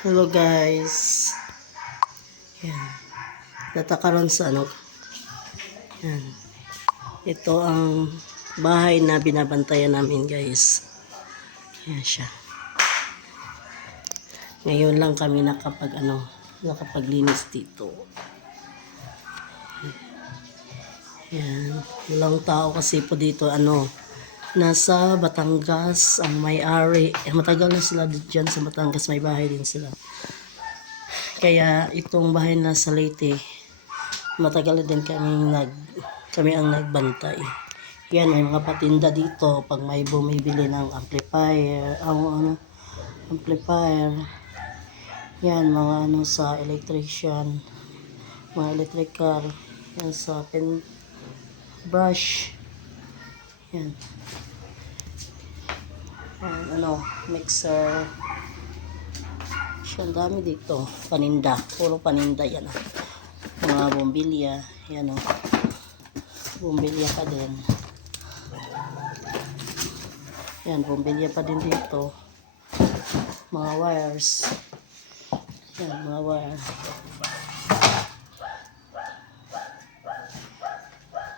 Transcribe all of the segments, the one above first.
Hello guys. Yan. Tatakaroon sa ano. Yan. Ito ang bahay na binabantayan namin guys. Yan siya. Ngayon lang kami nakapaglinis dito. Yan. Walang tao kasi po dito nasa Batangas ang may-ari. Matagal na sila dyan sa Batangas, may bahay din sila. Kaya itong bahay na sa Leyte, matagal din kami ang nagbantay. Yan, may mga patinda dito pag may bumibili ng amplifier, amplifier. Yan, mga sa electrician, mga electrical, yan sa pen brush. Yan. Mixer. Siya, ang dami dito. Paninda. Puro paninda yan. Mga bombilya. Yan bombilya pa din. Yan, bombilya pa din dito. Mga wires. Yan, mga wire.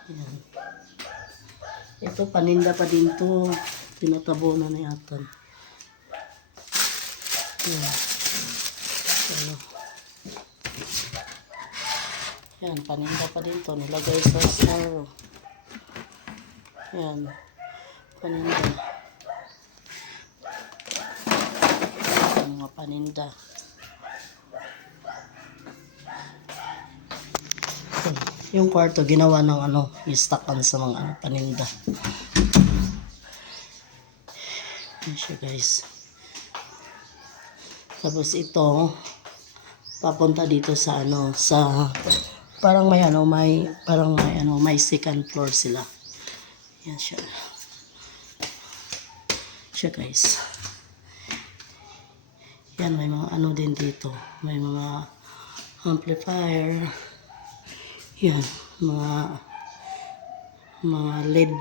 Yan. Ito, paninda pa din to. Tinatabunan na yata. Yan. Yan, paninda pa din to. Nilagay sa store. Yan. Paninda. Yan, mga paninda. Yung kwarto, ginawa ng i-stockan sa mga paninda. Yan siya guys. Tapos ito, papunta dito sa parang may second floor sila. Yan siya. Siya guys. Yan, may mga din dito. May mga amplifier. Yan, mga LED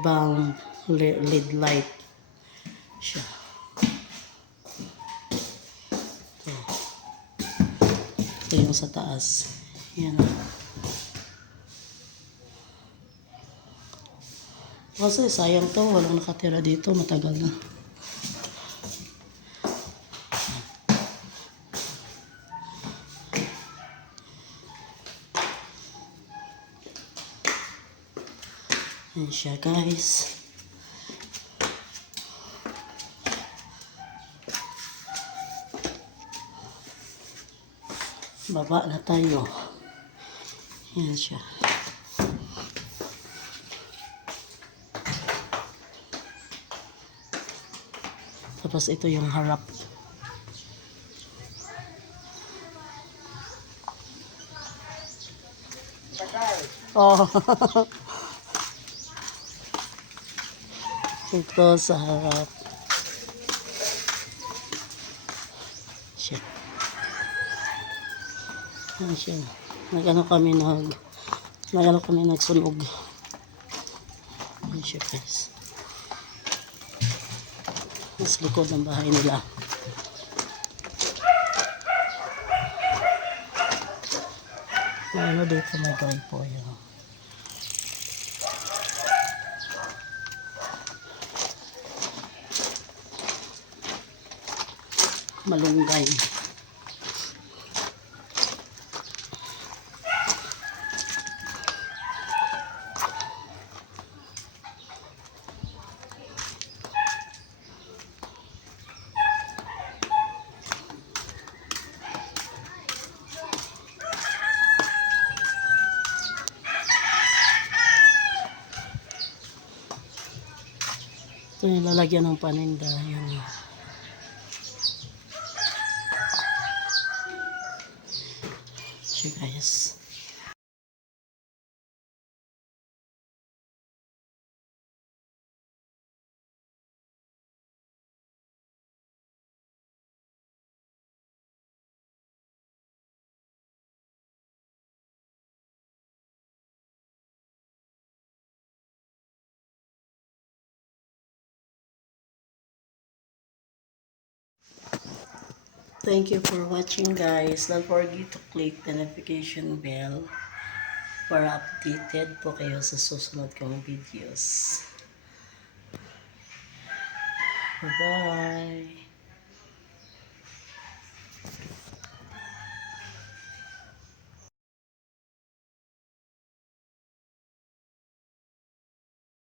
light. Siya. Ito yung sa taas. Yan. Kasi sayang to, walang nakatira dito, matagal na. Yan siya guys. Baba na tayo. Yan siya. Tapos ito yung harap. Oh. Ito sa harap. Shit. Yan siya. Kami nagsunog. Yan siya guys. Mas likod ng bahay nila. Dito may gripo yan. Malunggay. Ito yung lalagyan ng paninda. Yan. So guys. Thank you for watching guys. Don't forget to click the notification bell para updated po kayo sa susunod kong videos. Bye-bye!